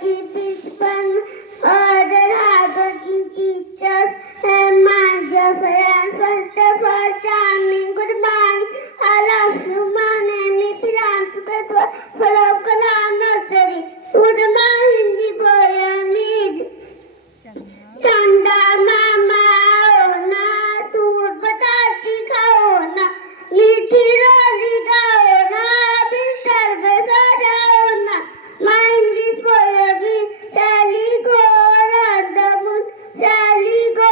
keep it fun. Other hardworking teachers and my dear friends. First of all, charming, good morning. I love you, my name is Priyanka from Kalam Nursery. Good morning, the poem is चंदा मामा आओ ना, दूध बताती खाओ ना, मीठी रोटी खाओ ना, बिस्तर पे सो जाओ ना. My English poem is Sally go round the moon, Sally go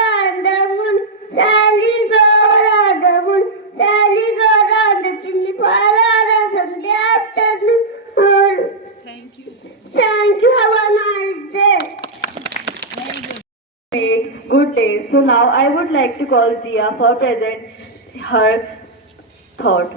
round the moon, Sally go round the moon, Sally go round the chimney for all of Sunday afternoon. Thank you. Thank you. Have a nice day. Good day. So now I would like to call Zia for present her thought.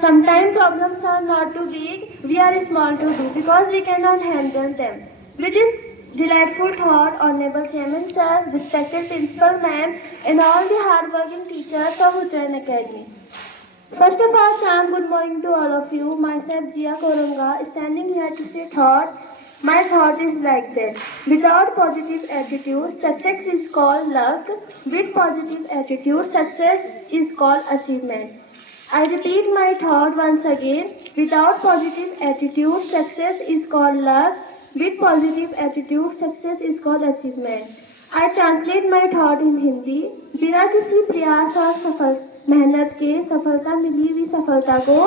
Sometimes problems are not too big, we are small to do because we cannot handle them. Which is delightful thought, Honorable Chairman Sir, respected Principal Ma'am, and all the hardworking teachers of Uttaran Academy. First of all, Sam, good morning to all of you. Myself, Jia Korunga, standing here to say thought. My thought is like this. Without positive attitude, success is called luck. With positive attitude, success is called achievement. I repeat my thought once again. Without positive attitude, success is called luck. With positive attitude, success is called achievement. I translate my thought in Hindi. बिना किसी प्रयास और मेहनत के सफलता मिली हुई सफलता को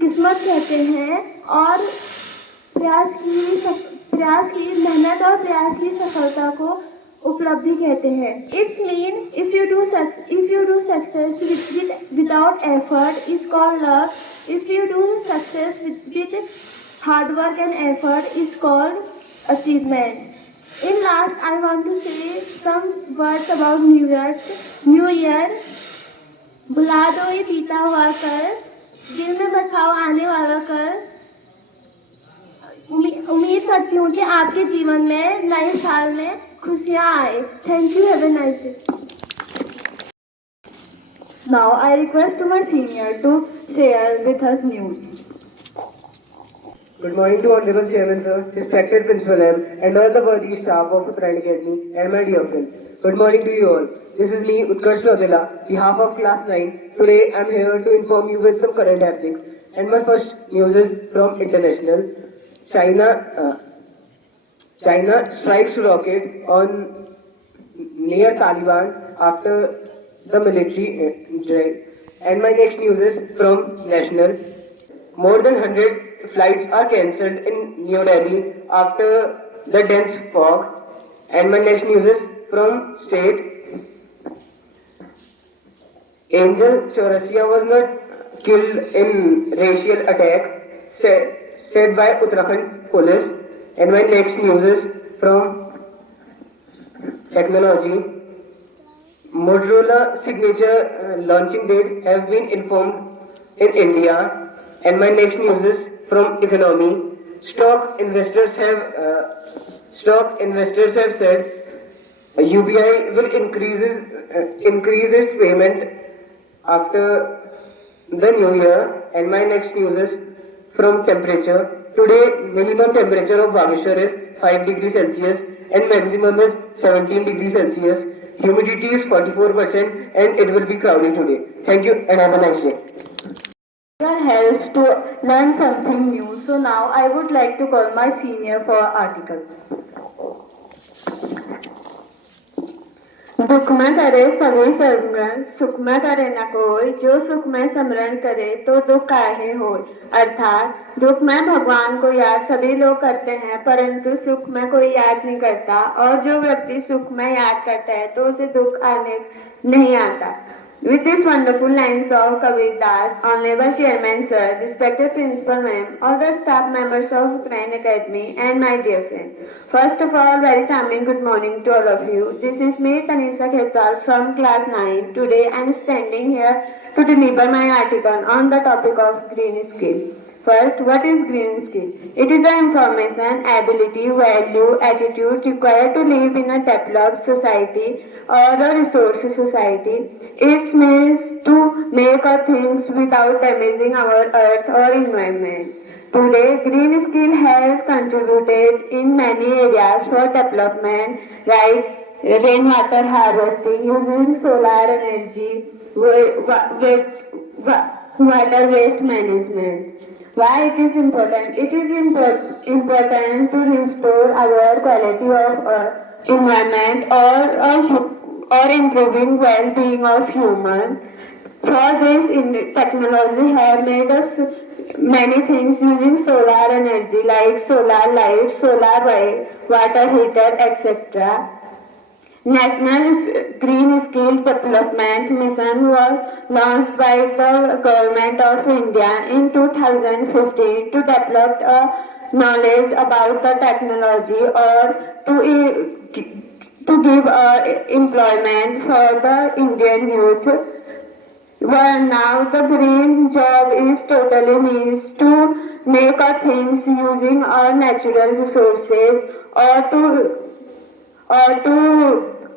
किस्मत कहते हैं और प्रयास की मेहनत और प्रयास की सफलता को उपलब्धि कहते हैं. It means if you do success without effort is called luck. If you do success with hard work and effort is called achievement. In last, I want to say some words about New Year. बुला दो ये बीता हुआ कर, दिल में बसाओ आने वाला कर. उम्मीद करती हूँ कि आपके जीवन में नए साल में खुशियाँ आए. Thank you. Have a nice day. Now I request to my senior to share with us news. Good morning to Honorable Chairman Sir, respected Principal M, and all the worthy staff of Uttarakhand Academy and my dear friends. Good morning to you all. This is me, Utkarsh Lodela, behalf of Class 9. Today I am here to inform you with some current happenings. And my first news is from international. China strikes rocket on near Taliban after the military drive. And my next news is from national. More than 100 flights are cancelled in New Delhi after the dense fog. And my next news is from state. Angel Chaurasia was not killed in racial attack said by Uttarakhand police. And my next news is from technology. Motorola signature launching date have been informed in India. And my next news is from economy. Stock investors have said UBI will increase its payment after the new year. And my next news is from temperature. Today minimum temperature of Bageshwar is 5 degrees Celsius and maximum is 17 degrees Celsius. Humidity is 44% and it will be cloudy today. Thank you and have a nice day. Your help to learn something new. So now I would like to call my senior for article. दुख में करे सभी समरण, सुख में करे न कोई. जो सुख में समरण करे तो दुख काहे होय. अर्थात दुख में भगवान को याद सभी लोग करते हैं परंतु सुख में कोई याद नहीं करता. और जो व्यक्ति सुख में याद करता है तो उसे दुख आने नहीं आता. With these wonderful lines of Kabir Das, Honorable Chairman Sir, respected Principal Ma'am, all the staff members of Uttarakhand Academy and my dear friends. First of all, very charming good morning to all of you. This is me, Tanisha Khetsal from Class 9. Today I am standing here to deliver my article on the topic of green skill. First, what is green skill? It is the information, ability, value, attitude required to live in a developed society or a resource society. It means to make our things without damaging our earth or environment. Today, green steel has contributed in many areas for development, like rainwater harvesting using solar energy, water waste management. Why it is important? It is important to restore our quality of environment or improving well-being of humans. For this, technology have made us many things using solar energy like solar lights, water heater, etc. National Green Skills Development Mission was launched by the Government of India in 2015 to develop knowledge about the technology or to give employment for the Indian youth. Well, now the green job is totally means to make a things using our natural resources or to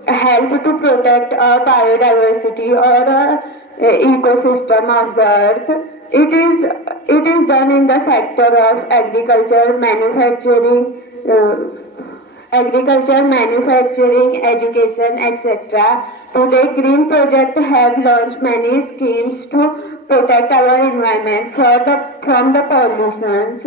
help to protect our biodiversity or ecosystem of the earth. It is done in the sector of agriculture, manufacturing, education, etc. Today, Green Project have launched many schemes to protect our environment from the pollutions.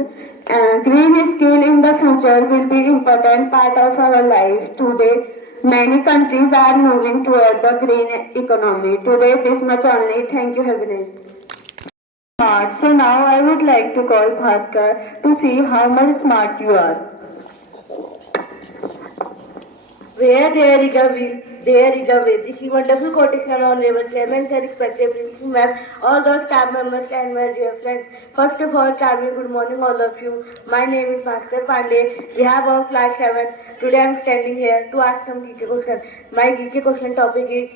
Green skill in the future will be important part of our life. Today, many countries are moving toward the green economy. Today, this much only. Thank you. Have a nice day. So now I would like to call Bhaskar to see how much smart you are. Where there is a will, there is a way. This is wonderful quotation on Honorable Chairman, sir, respected Principal Ma'am, all those staff members and my dear friends. First of all, good morning all of you. My name is Bhaskar Pandey. We have our class 7. Today I am standing here to ask some GK question. My GK question topic is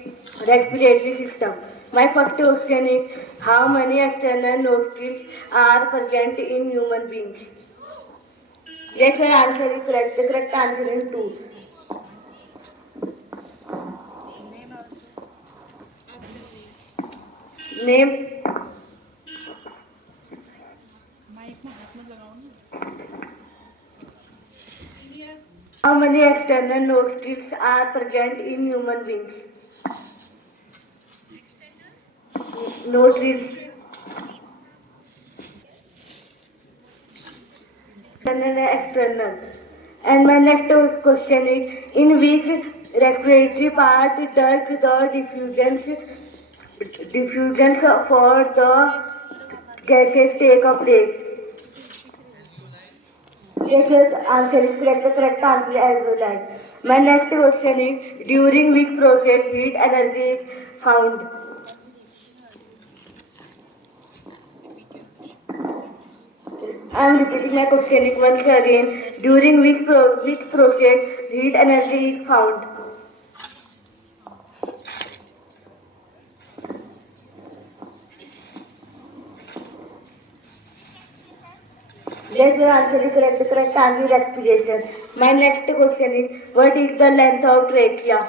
respiratory system. My first question is, how many external nostrils are present in human beings? Yes, sir, answer is correct. The correct answer is 2. Name. How many external nostrils are present in human beings? Nostrils. External. And my next question is, in which respiratory part does the diffusion for the gases take place? Yes, yes, answer is correct. The correct answer as well as. My next question is, during which process heat energy is found? I am repeating my question once again. During which process heat energy is found? Yes, your answer is correct. The correct answer is respiration. My next question is, what is the length of trachea?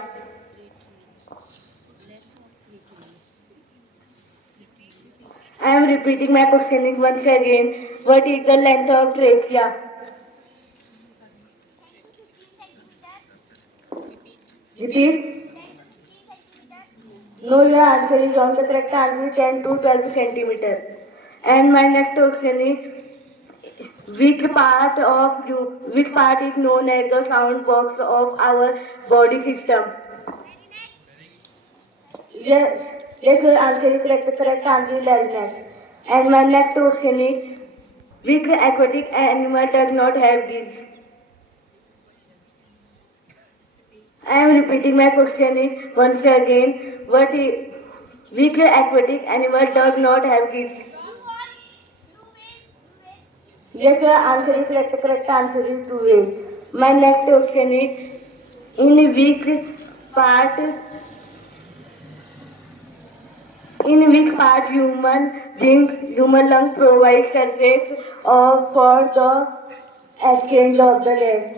I am repeating my question once again. What is the length of trachea? Repeat. No, your answer is wrong. The correct answer is 10 to 12 centimeters. And my next question is, which part is known as the sound box of our body system? Yes, your answer is correct. The correct answer is larynx. And my next question is, which aquatic animal does not have gills? I am repeating my question is once again. Which aquatic animal does not have gills? Yes, your answer is correct. The correct answer is 2 whales. My next question is, in which part human lung provide surface for the exchange of the gas?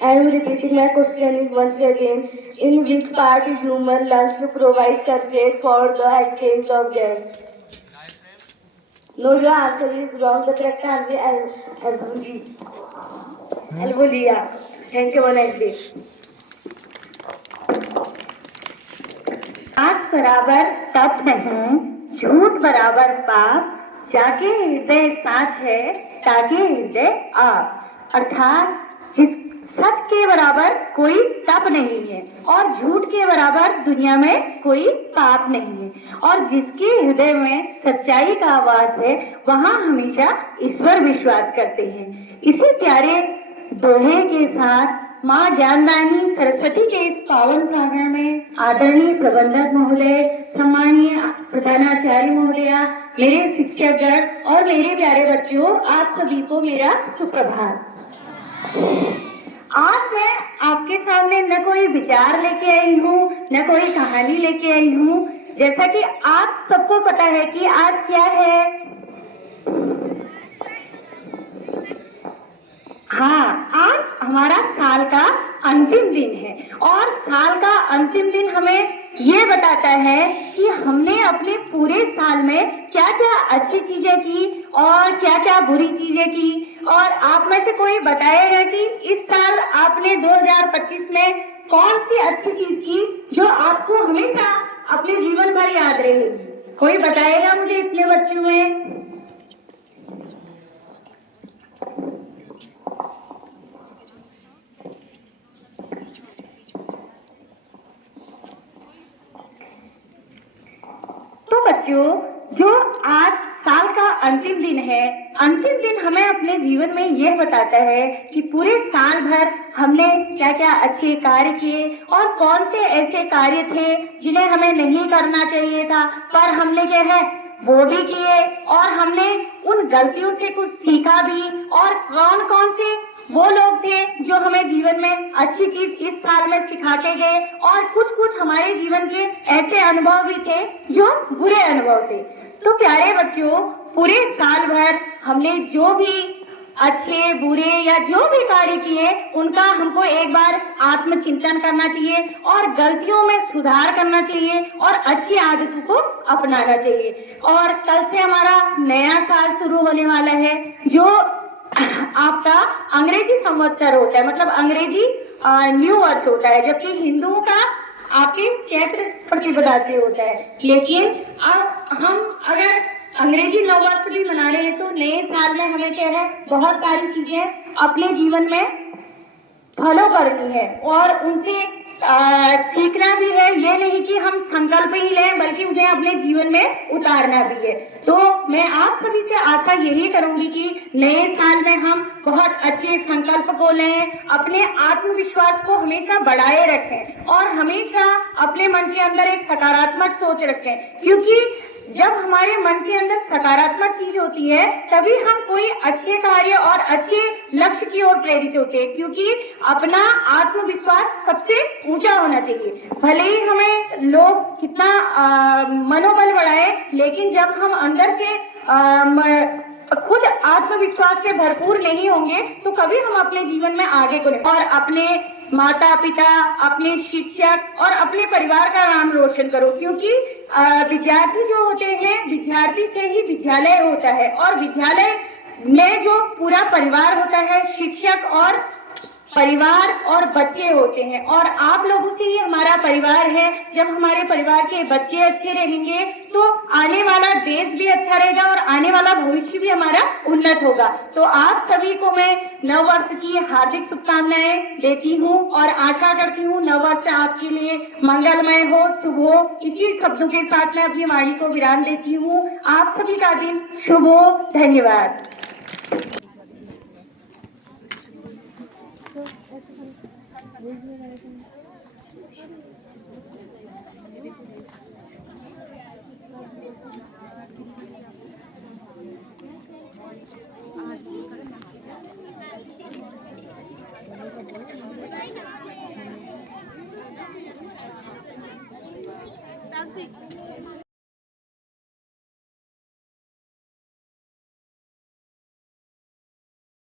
I am repeating my question once again. In which part human lungs provide surface for the exchange of gas? No, your answer is wrong. The correct answer is Alvolia. Thank you, one day. आज बराबर तप नहीं, झूठ बराबर पाप, जागे हृदय साच है, तागे हृदय आप। अर्थात जिस सच के बराबर कोई तप नहीं है और झूठ के बराबर दुनिया में कोई पाप नहीं है, और जिसके हृदय में सच्चाई का आवाज है वहाँ हमेशा ईश्वर विश्वास करते हैं। इसी प्यारे दोहे के साथ माँ ज्ञानदानी सरस्वती के इस पावन प्रांगण में आदरणीय प्रबंधक महोदय, सम्मानीय प्रधानाचार्य महोदया, मेरे शिक्षकगण और मेरे प्यारे बच्चों, आप सभी को मेरा सुप्रभात। आज मैं आपके सामने न कोई विचार लेके आई हूँ, न कोई कहानी लेके आई हूँ। जैसा कि आप सबको पता है कि आज क्या है। हाँ, आज हमारा साल का अंतिम दिन है और साल का अंतिम दिन हमें ये बताता है कि हमने अपने पूरे साल में क्या क्या अच्छी चीजें की और क्या क्या बुरी चीजें की। और आप में से कोई बताएगा कि इस साल आपने 2025 में कौन सी अच्छी चीज की जो आपको हमेशा अपने जीवन भर याद रहेगी? कोई बताएगा मुझे इतने बच्चों में? तो बच्चों, जो आज साल का अंतिम दिन है, अंतिम दिन हमें अपने जीवन में यह बताता है कि पूरे साल भर हमने क्या क्या अच्छे कार्य किए और कौन से ऐसे कार्य थे जिन्हें हमें नहीं करना चाहिए था, पर हमने क्या है वो भी किए, और हमने उन गलतियों से कुछ सीखा भी। और कौन कौन से वो लोग थे जो हमें जीवन में अच्छी चीज इस साल में सिखाते गए, और कुछ कुछ हमारे जीवन के ऐसे अनुभव भी थे जो बुरे अनुभव थे। तो प्यारे बच्चों, पूरे साल भर हमने जो भी अच्छे बुरे या जो भी कार्य किए उनका हमको एक बार आत्मचिंतन करना चाहिए और गलतियों में सुधार करना चाहिए और अच्छी आदतों को अपनाना चाहिए। और कल से हमारा नया साल शुरू होने वाला है, जो आपका अंग्रेजी संवत्सर होता है, मतलब अंग्रेजी न्यू वर्ष होता है, जबकि हिंदुओं का आपके चैत्र प्रतिपदा से होता है। लेकिन अब हम अगर अंग्रेजी नव वर्ष भी मना रहे हैं तो नए साल में हमें क्या है, बहुत सारी चीजें अपने जीवन में फॉलो करनी है और उनसे सीखना भी है। ये नहीं कि हम संकल्प ही लें, बल्कि उन्हें अपने जीवन में उतारना भी है। तो मैं आप सभी से आशा यही करूंगी कि नए साल में हम बहुत अच्छे संकल्प को लें, अपने आत्मविश्वास को हमेशा बढ़ाए रखें और हमेशा अपने मन के अंदर एक सकारात्मक सोच रखें, क्योंकि जब हमारे मन के अंदर सकारात्मक चीज होती है तभी हम कोई अच्छे कार्य और अच्छे लक्ष्य की ओर प्रेरित होते हैं, क्योंकि अपना आत्मविश्वास सबसे ऊंचा होना चाहिए। भले ही हमें लोग कितना मनोबल बढ़ाए, लेकिन जब हम अंदर से खुद आत्मविश्वास से भरपूर नहीं होंगे तो कभी हम अपने जीवन में आगे को नहीं। और अपने माता पिता, अपने शिक्षक और अपने परिवार का नाम रोशन करो, क्योंकि विद्यार्थी जो होते हैं, विद्यार्थी से ही विद्यालय होता है और विद्यालय में जो पूरा परिवार होता है, शिक्षक और परिवार और बच्चे होते हैं, और आप लोगों से ही हमारा परिवार है। जब हमारे परिवार के बच्चे अच्छे रहेंगे तो आने वाला देश भी अच्छा रहेगा और आने वाला भविष्य भी हमारा उन्नत होगा। तो आप सभी को मैं नव वर्ष की हार्दिक शुभकामनाएं देती हूँ और आशा करती हूँ नव वर्ष आपके लिए मंगलमय हो, शुभ हो। इसी शब्दों के साथ मैं अपनी वाणी को विराम देती हूँ। आप सभी का दिन शुभ हो। धन्यवाद। Dancing.